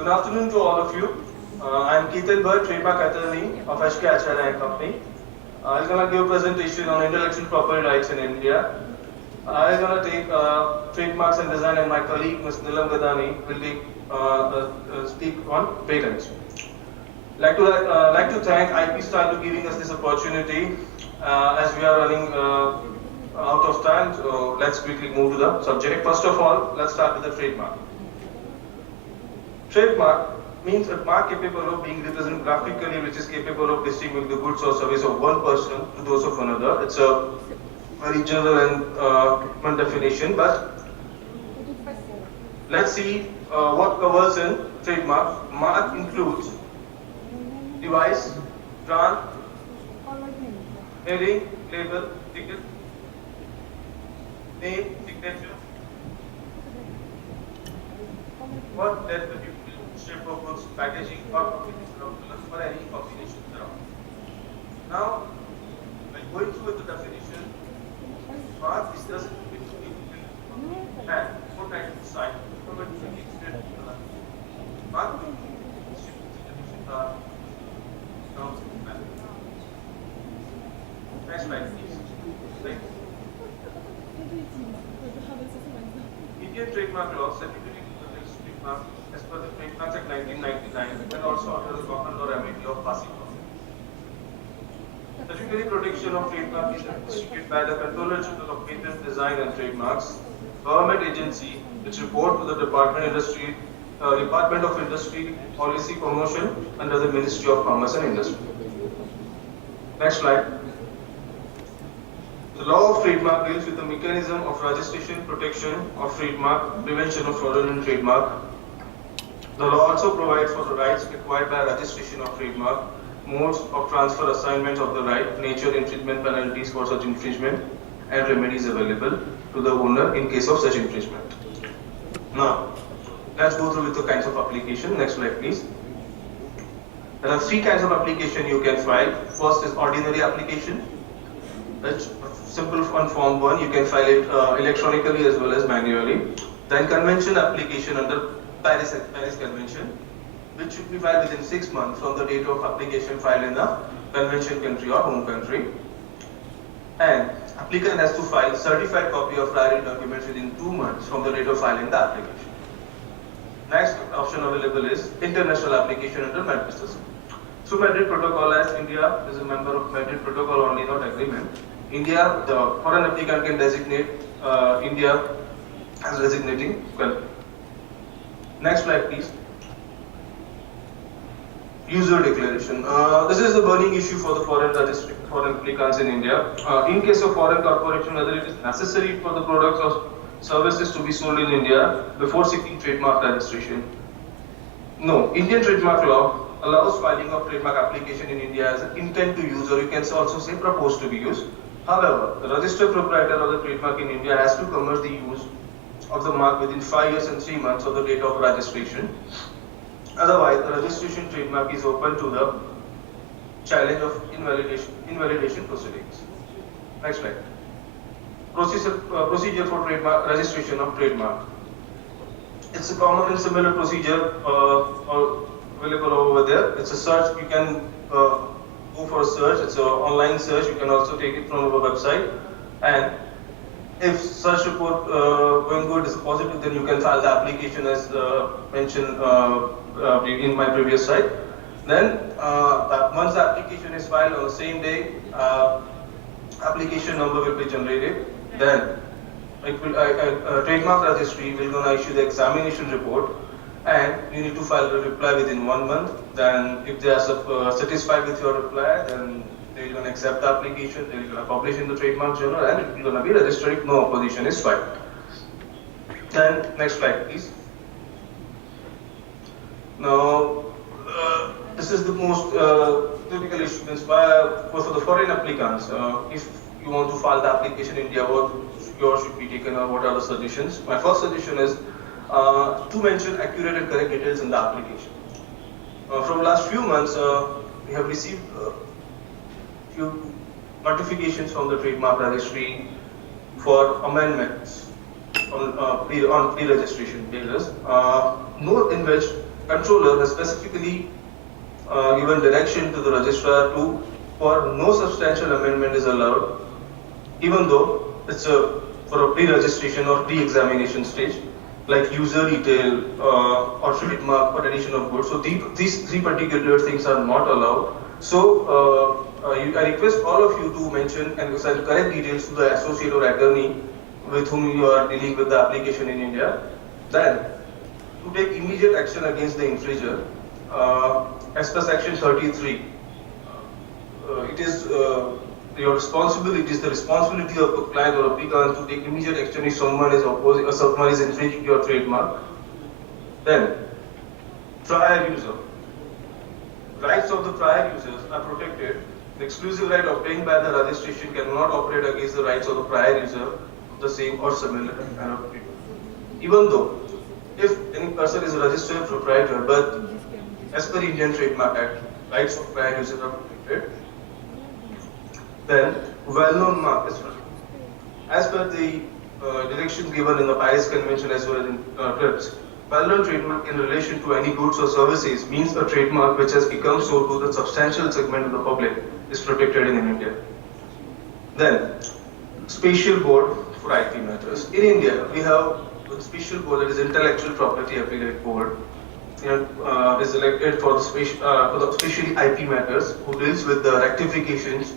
Good afternoon to all of you. I'm Ketan Bhatt, trademark attorney of HK Acharya and Company. I'm going to give a presentation on intellectual property rights in India. I'm going to take trademarks and design, and my colleague, Ms. Nilam Gadani, will speak on patents. Like to thank IP Style for giving us this opportunity as we are running out of time. So let's quickly move to the subject. First of all, let's start with the trademark. Trademark means a mark capable of being represented graphically, which is capable of distinguishing the goods or service of one person to those of another. It's a very general and definition, but let's see what covers in trademark. Mark includes device, brand, heading, label, ticket, name, signature. What that the shape of goods, packaging, or for any combination thereof. Now, by going through the definition, mark is just and what kind of sign, mark next slide, please. Indian trademark law, certificate trademark as per the Trademarks Act 1999 and also under the common law remedy of passing law. Statutory protection of trademark is instituted by the Controller General of Patent, Design and Trademarks, government agency which report to the Department of Industry, Policy Promotion under the Ministry of Commerce and Industry. Next slide. The law of trademark deals with the mechanism of registration, protection of trademark, prevention of fraudulent trademark. The law also provides for the rights required by registration of trademark, modes of transfer, assignment of the right, nature, infringement penalties for such infringement, and remedies available to the owner in case of such infringement. Now, let's go through with the kinds of application. Next slide, please. There are three kinds of application you can file. First is ordinary application. That's simple on form 1, you can file it electronically as well as manually. Then convention application under Paris Convention, which should be filed within 6 months from the date of application filed in the convention country or home country. And applicant has to file certified copy of prior documents within 2 months from the date of filing the application. Next option available is international application under Madrid system. Through Madrid Protocol, as India is a member of Madrid Protocol only, not agreement, India, the foreign applicant can designate India as designating country. Next slide, please. User declaration. This is the burning issue for the foreign applicants in India. In case of foreign corporation, whether it is necessary for the products or services to be sold in India before seeking trademark registration. No, Indian trademark law allows filing of trademark application in India as an intent to use, or you can also say proposed to be used. However, the registered proprietor of the trademark in India has to commence the use of the mark within 5 years and 3 months of the date of registration. Otherwise, the registration trademark is open to the challenge of invalidation proceedings. Next slide. Procedure for trademark registration of trademark. It's a common and similar procedure available over there. It's a search. You can go for a search. It's an online search. You can also take it from our website. And if search report going good is positive, then you can file the application as mentioned in my previous slide. Then once the application is filed on the same day, application number will be generated. Then trademark registry will gonna issue the examination report, and you need to file a reply within 1 month. Then if they are satisfied with your reply, then they will gonna accept the application, they will gonna publish in the trademark journal, and it will gonna be registered if no opposition is filed. Then next slide, please. Now this is the most critical issue. For the foreign applicants, if you want to file the application in India, what should be taken, or what are the suggestions? My first suggestion is to mention accurate and correct details in the application. From last few months, we have received few notifications from the trademark registry for amendments on pre-registration basis, in which controller has specifically given direction to the registrar for no substantial amendment is allowed, even though it's for a pre-registration or pre-examination stage, like user detail or trademark or addition of goods. So these three particular things are not allowed. So I request all of you to mention and send correct details to the associate or attorney with whom you are dealing with the application in India. Then, to take immediate action against the infringer, as per section 33, it is your responsibility, it is the responsibility of the client or applicant to take immediate action if someone is opposing or someone is infringing your trademark. Then, prior user. Rights of the prior users are protected. The exclusive right obtained by the registration cannot operate against the rights of the prior user of the same or similar kind of people. Even though, if any person is a registered proprietor, but as per Indian Trademark Act, rights of prior users are protected, then well-known mark is protected. As per the directions given in the Paris Convention as well as in TRIPS, well-known trademark in relation to any goods or services means a trademark which has become so to the substantial segment of the public is protected in India. Then, Special Board for IP matters. In India, we have a special board, that is Intellectual Property Appellate Board, is elected for the specially IP matters, who deals with the rectifications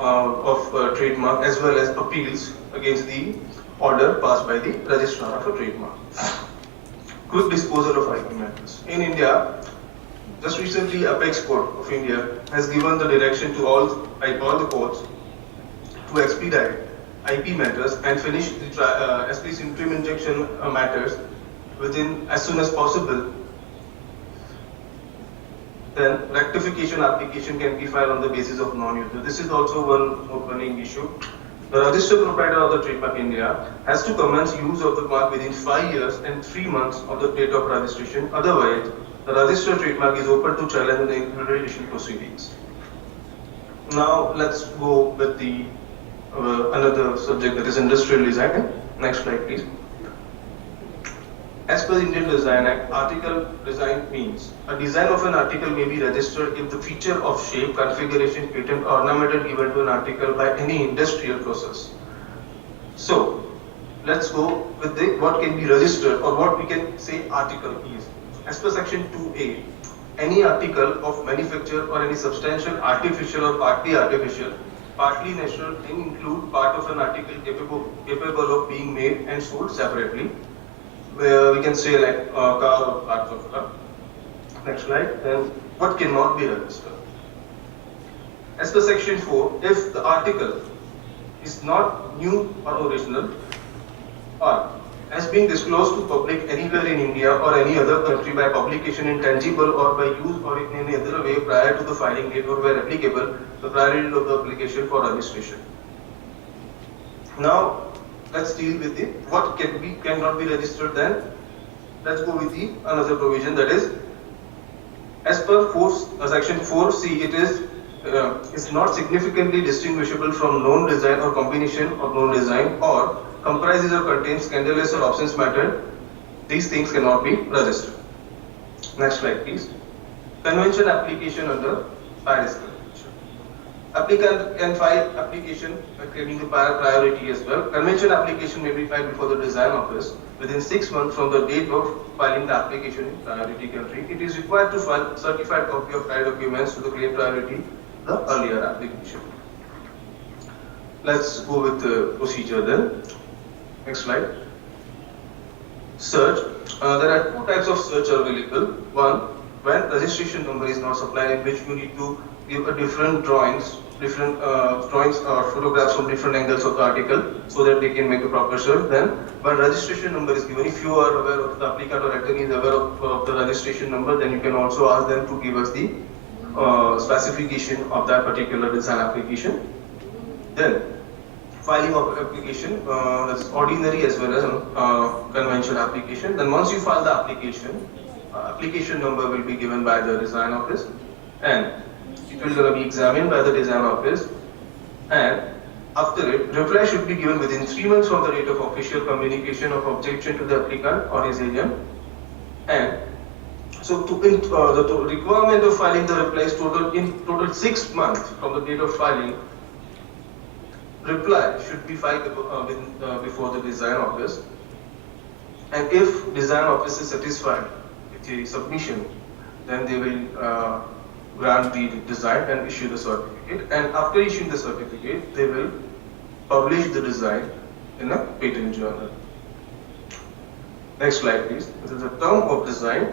of trademark as well as appeals against the order passed by the registrar of a trademark. Quick disposal of IP matters. In India, just recently Apex Court of India has given the direction to all the courts to expedite IP matters and finish the at least interim injunction matters within as soon as possible. Then rectification application can be filed on the basis of non-user. This is also one more burning issue. The registered proprietor of the trademark India has to commence use of the mark within 5 years and 3 months of the date of registration. Otherwise, the registered trademark is open to challenge the implementation proceedings. Now let's go with the another subject, that is industrial design. Next slide, please. As per the Indian Design Act, article design means a design of an article may be registered if the feature of shape, configuration, pattern, ornamental given to an article by any industrial process. So, let's go with what can be registered or what we can say article is. As per section 2A, any article of manufacture or any substantial artificial or partly natural thing include part of an article capable of being made and sold separately. Where we can say like car or parts of car. Next slide. Then what cannot be registered? As per section 4, if the article is not new or original or has been disclosed to public anywhere in India or any other country by publication in tangible or by use or in any other way prior to the filing date or where applicable, the priority of the application for registration. Now, let's deal with what cannot be registered. Then let's go with another provision, that is as per section 4C, it is not significantly distinguishable from known design or combination of known design or comprises or contains scandalous or obscene matter. These things cannot be registered. Next slide, please. Convention application under Paris Convention. Applicant can file application claiming the priority as well. Convention application may be filed before the design office within 6 months from the date of filing the application in priority country. It is required to file certified copy of prior documents to the claim priority the earlier application. Let's go with the procedure then. Next slide. Search. There are two types of search available. One, when registration number is not supplied, in which you need to give a different drawings or photographs from different angles of the article so that they can make a proper search. Then, when registration number is given, if you are aware of the applicant or attorney is aware of the registration number, then you can also ask them to give us the specification of that particular design application. Then, filing of application, that's ordinary as well as convention application. Then once you file the application, application number will be given by the design office and it will be examined by the design office, and after it, reply should be given within 3 months from the date of official communication of objection to the applicant or his agent, and So the requirement of filing the reply is total 6 months from the date of filing. Reply should be filed before the design office, and if design office is satisfied with the submission, then they will grant the design and issue the certificate, and after issuing the certificate, they will publish the design in a patent journal. Next slide, please. This is the term of design.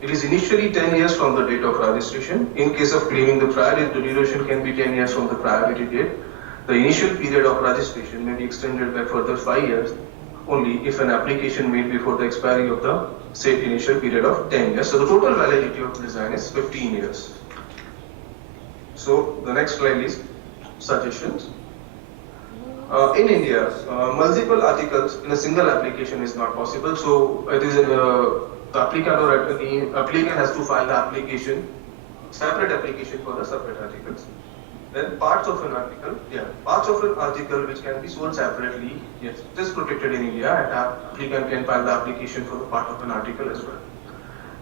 It is initially 10 years from the date of registration. In case of claiming the priority, the duration can be 10 years from the priority date. The initial period of registration may be extended by further 5 years only if an application made before the expiry of the said initial period of 10 years. So the total validity of design is 15 years. So the next slide is suggestions. In India, multiple articles in a single application is not possible. So it is the applicant or the applicant has to file the application, separate application for the separate articles. Then parts of an article which can be sold separately, yes, it is protected in India, and applicant can file the application for the part of an article as well.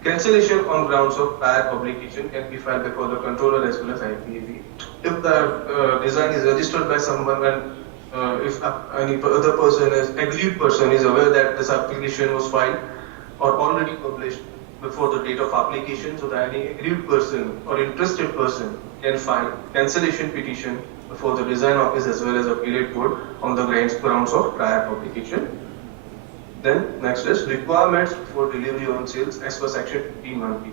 Cancellation on grounds of prior publication can be filed before the controller as well as IPAB. If the design is registered by someone and if any other person is aggrieved person is aware that this application was filed or already published before the date of application, so that any aggrieved person or interested person can file cancellation petition before the design office as well as appellate court on the grounds of prior publication. Then next is requirements for delivery on sales as per section 15(1)(b).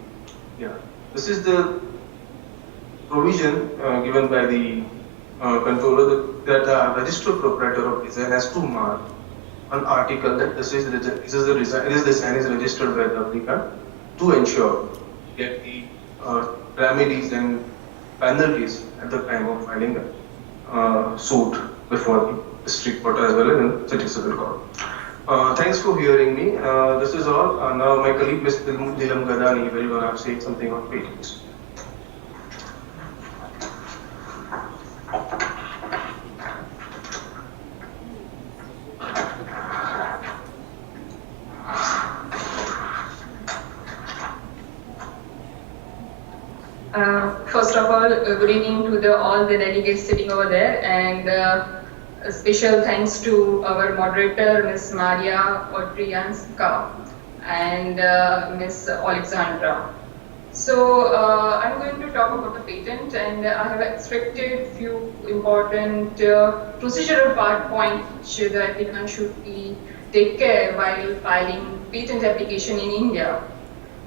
Yeah, this is the provision given by the controller that the registered proprietor of design has to mark an article that this design is registered by the applicant to ensure that the remedies and penalties at the time of filing the suit before the district court as well as in city civil court. Thanks for hearing me. This is all. Now my colleague Ms. Nilam Gadani will say something on patents. First of all, good evening to all the delegates sitting over there, and a special thanks to our moderator, Ms. Maria Odrianska and Ms. Alexandra. So I'm going to talk about the patent, and I have extracted few important procedural points which the applicant should take care while filing patent application in India.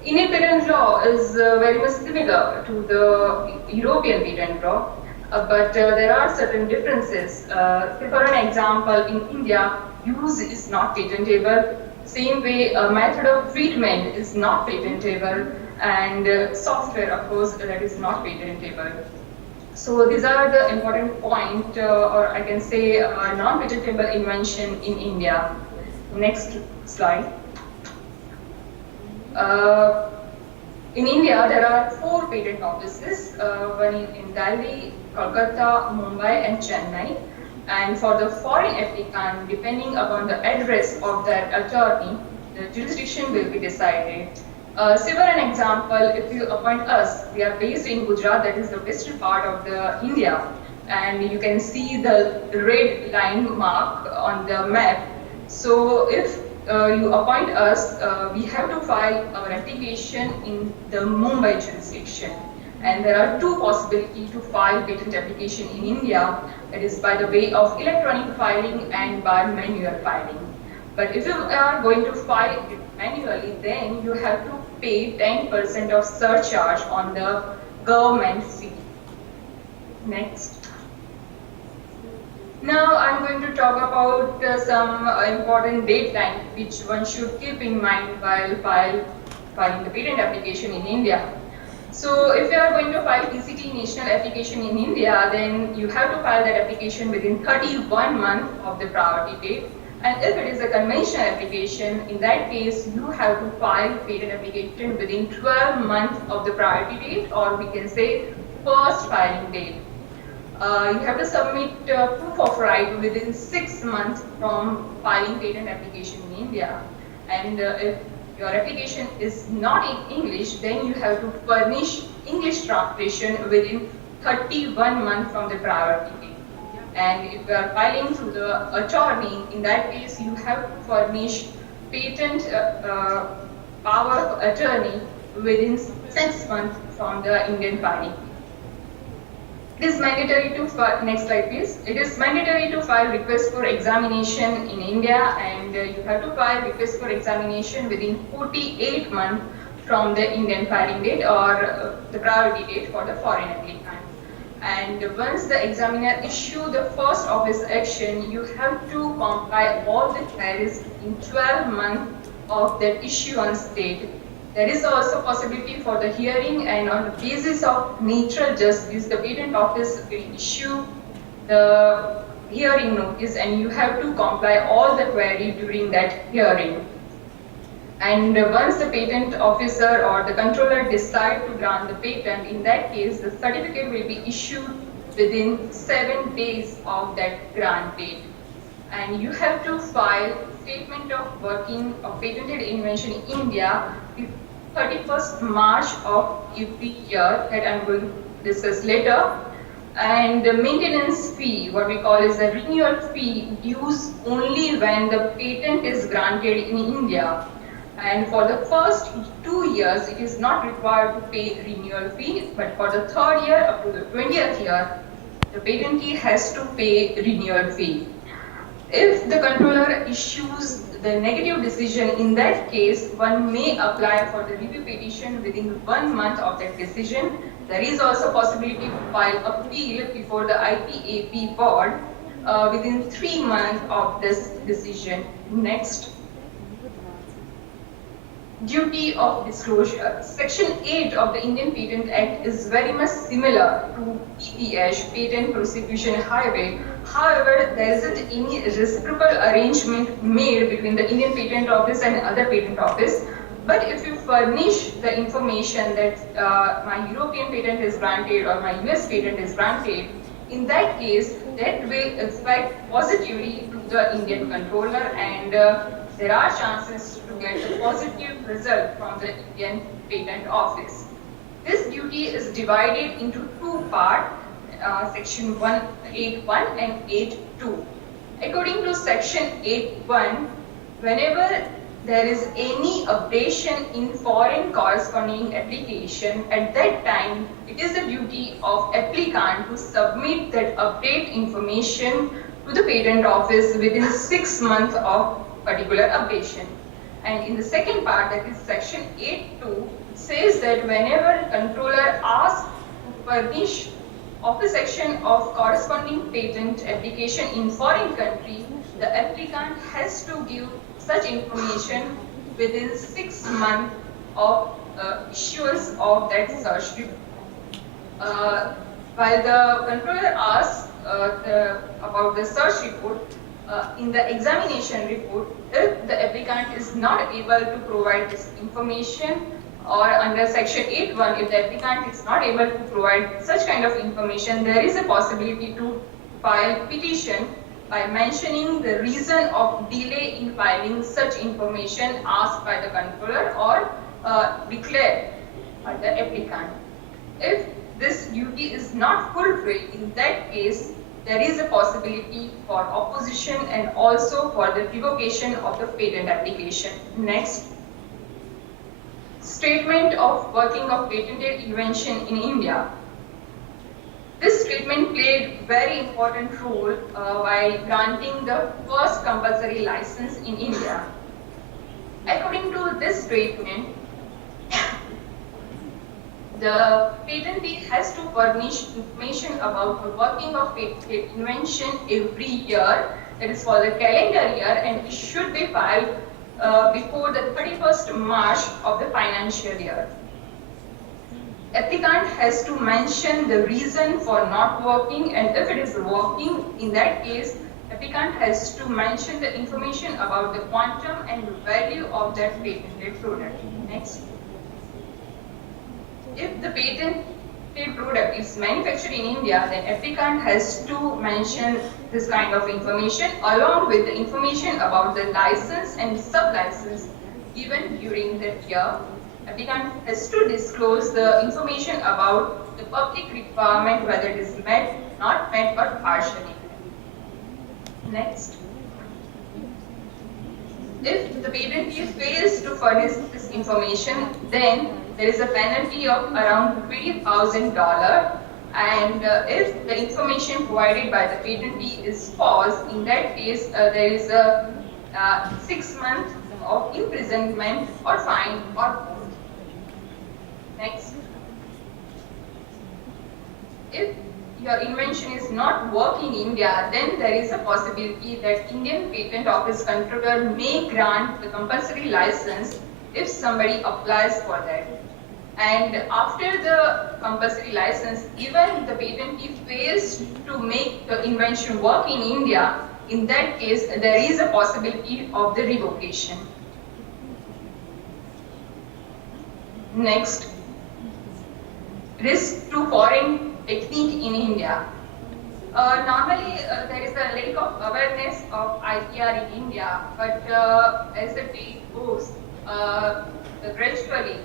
Indian patent law is very much similar to the European patent law, but there are certain differences. For an example, in India, use is not patentable. Same way, a method of treatment is not patentable, and software, of course, that is not patentable. So these are the important point, or I can say non-patentable invention in India. Next slide. In India, there are 4 patent offices, one in Delhi, Kolkata, Mumbai, and Chennai. And for the foreign applicant, depending upon the address of their attorney, the jurisdiction will be decided. Say for an example, if you appoint us, we are based in Gujarat, that is the western part of the India, and you can see the red line mark on the map. So if you appoint us, we have to file our application in the Mumbai jurisdiction. And there are 2 possibilities to file patent application in India, that is by the way of electronic filing and by manual filing. But if you are going to file it manually, then you have to pay 10% of surcharge on the government fee. Next. Now I'm going to talk about some important deadline which one should keep in mind while filing the patent application in India. So if you are going to file PCT national application in India, then you have to file that application within 31 months of the priority date. And if it is a conventional application, in that case, you have to file patent application within 12 months of the priority date, or we can say first filing date. You have to submit proof of right within 6 months from filing patent application in India. And if your application is not in English, then you have to furnish English translation within 31 months from the priority date. And if you are filing through the attorney, in that case, you have to furnish patent power of attorney within 6 months from the Indian filing. It is mandatory to file, next slide please. It is mandatory to file request for examination in India, and you have to file request for examination within 48 months from the Indian filing date or the priority date for the foreign applicant. And once the examiner issue the first office action, you have to comply all the queries in 12 months of that issuance date. There is also possibility for the hearing, and on the basis of natural justice, the patent office will issue the hearing notice, and you have to comply all the query during that hearing. And once the patent officer or the controller decide to grant the patent, in that case, the certificate will be issued within 7 days of that grant date. And you have to file statement of working of patented invention in India 31st March of every year, that I'm going to discuss later. And the maintenance fee, what we call is the renewal fee, dues only when the patent is granted in India. And for the first 2 years, it is not required to pay renewal fee, but for the third year up to the 20th year, the patentee has to pay renewal fee. If the controller issues the negative decision, in that case, one may apply for the review petition within 1 month of that decision. There is also possibility to file appeal before the IPAP board within 3 months of this decision. Next. Duty of disclosure. Section 8 of the Indian Patent Act is very much similar to PPH, Patent Prosecution Highway. However, there isn't any reciprocal arrangement made between the Indian Patent Office and other patent office. But if you furnish the information that my European patent is granted or my US patent is granted, in that case, that will affect positively to the Indian controller, and there are chances to get a positive result from the Indian Patent Office. This duty is divided into two parts, section 8.1 and 8.2. According to section 8.1, whenever there is any updation in foreign corresponding application, at that time it is the duty of applicant to submit that update information to the patent office within 6 months of particular updation. And in the second part, that is section 8.2, says that whenever controller asks to furnish office action of corresponding patent application in foreign country, the applicant has to give such information within 6 months of issuance of that search report. While the controller asks about the search report, in the examination report, if the applicant is not able to provide this information, or under section 8.1, if the applicant is not able to provide such kind of information, there is a possibility to file petition by mentioning the reason of delay in filing such information asked by the controller or declared by the applicant. If this duty is not fulfilled, in that case, there is a possibility for opposition and also for the revocation of the patent application. Next. Statement of working of patented invention in India. This statement played very important role while granting the first compulsory license in India. According to this statement, the patentee has to furnish information about the working of patented invention every year, that is for the calendar year, and it should be filed before the 31st March of the financial year. Applicant has to mention the reason for not working, and if it is working, in that case, applicant has to mention the information about the quantum and value of that patented product. Next. If the patented product is manufactured in India, then applicant has to mention this kind of information along with the information about the license and sub-license given during that year, applicant has to disclose the information about the public requirement, whether it is met, not met, or partially met. Next. If the patentee fails to furnish this information, then there is a penalty of around $20,000. And if the information provided by the patentee is false, in that case, there is a 6 months of imprisonment or fine or both. Next. If your invention is not working in India, then there is a possibility that Indian Patent Office controller may grant the compulsory license if somebody applies for that. And after the compulsory license, even the patentee fails to make the invention work in India, in that case, there is a possibility of the revocation. Next, risk to foreign technique in India. Normally, there is a lack of awareness of IPR in India, but as the day goes, gradually,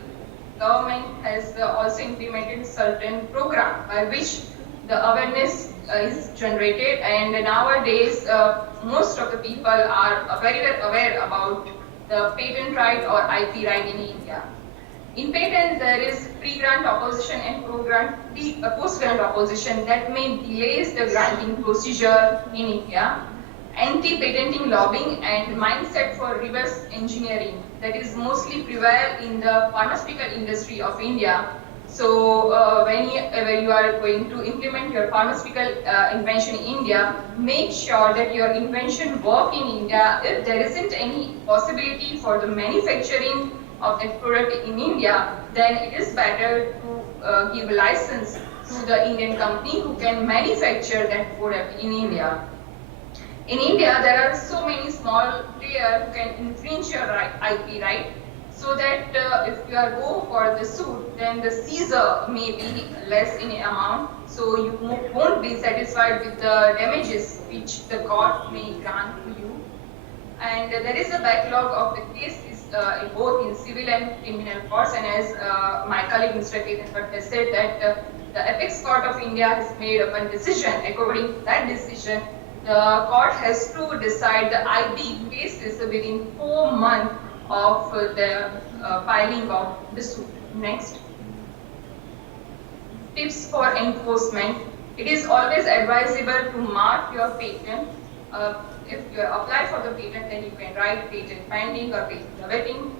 government has also implemented certain program by which the awareness is generated, and nowadays most of the people are very well aware about the patent right or IP right in India. In patent, there is pre-grant opposition and post-grant opposition that may delays the granting procedure in India. Anti-patenting lobbying and mindset for reverse engineering that is mostly prevail in the pharmaceutical industry of India. So whenever you are going to implement your pharmaceutical invention in India, make sure that your invention work in India. If there isn't any possibility for the manufacturing of that product in India, then it is better to give a license to the Indian company who can manufacture that product in India. In India, there are so many small players who can infringe your IP right, so that if you are go for the suit, then the seizure may be less in amount, so you won't be satisfied with the damages which the court may grant to you. And there is a backlog of the cases both in civil and criminal courts, and as my colleague Mr. Ketan Bhatt has said that the Apex Court of India has made up a decision. According to that decision, the court has to decide the IP cases within 4 months of the filing of the suit. Next. Tips for enforcement. It is always advisable to mark your patent. If you apply for the patent, then you can write patent pending or patent awaiting.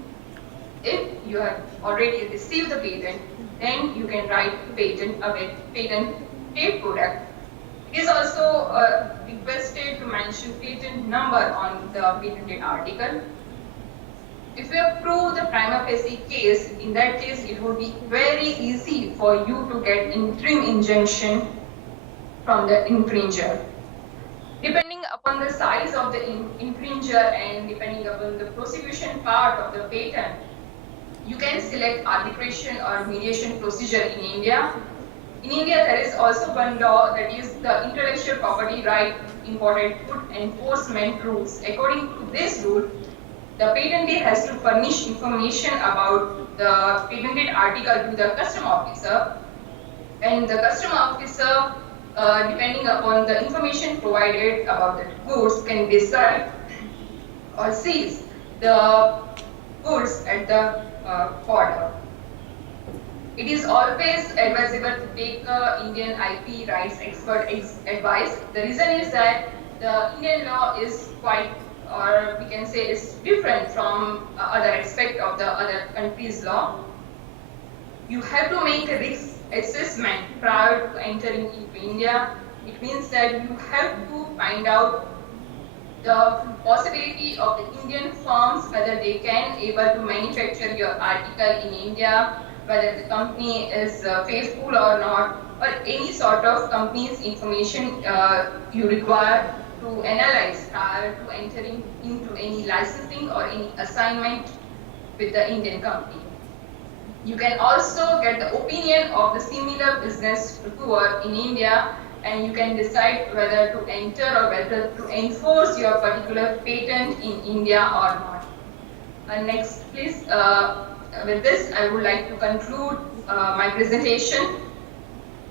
If you have already received the patent, then you can write patent date product. It is also requested to mention patent number on the patented article. If you approve the prima facie case, in that case, it would be very easy for you to get interim injunction from the infringer. Depending upon the size of the infringer and depending upon the prosecution part of the patent, you can select arbitration or mediation procedure in India. In India, there is also one law that is the Intellectual Property Right Imported Good Enforcement Rules. According to this rule, the patentee has to furnish information about the patented article to the custom officer, and the custom officer, depending upon the information provided about the goods, can decide or seize the goods at the border. It is always advisable to take Indian IP rights expert advice. The reason is that the Indian law is quite, or we can say is different from other aspect of the other country's law. You have to make a risk assessment prior to entering into India. It means that you have to find out the possibility of the Indian firms, whether they can able to manufacture your article in India, whether the company is faithful or not, or any sort of company's information you require to analyze prior to entering into any licensing or any assignment with the Indian company. You can also get the opinion of the similar business tour in India, and you can decide whether to enter or whether to enforce your particular patent in India or not. Next, please. With this, I would like to conclude my presentation.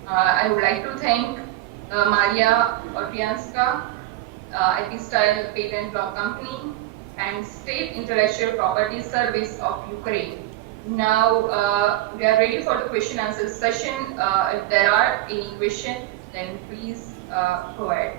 I would like to thank Maria Otrianska, IP-Style Patent Law Company, and State Intellectual Property Service of Ukraine. Now, we are ready for the question-answer session. If there are any questions, then please provide.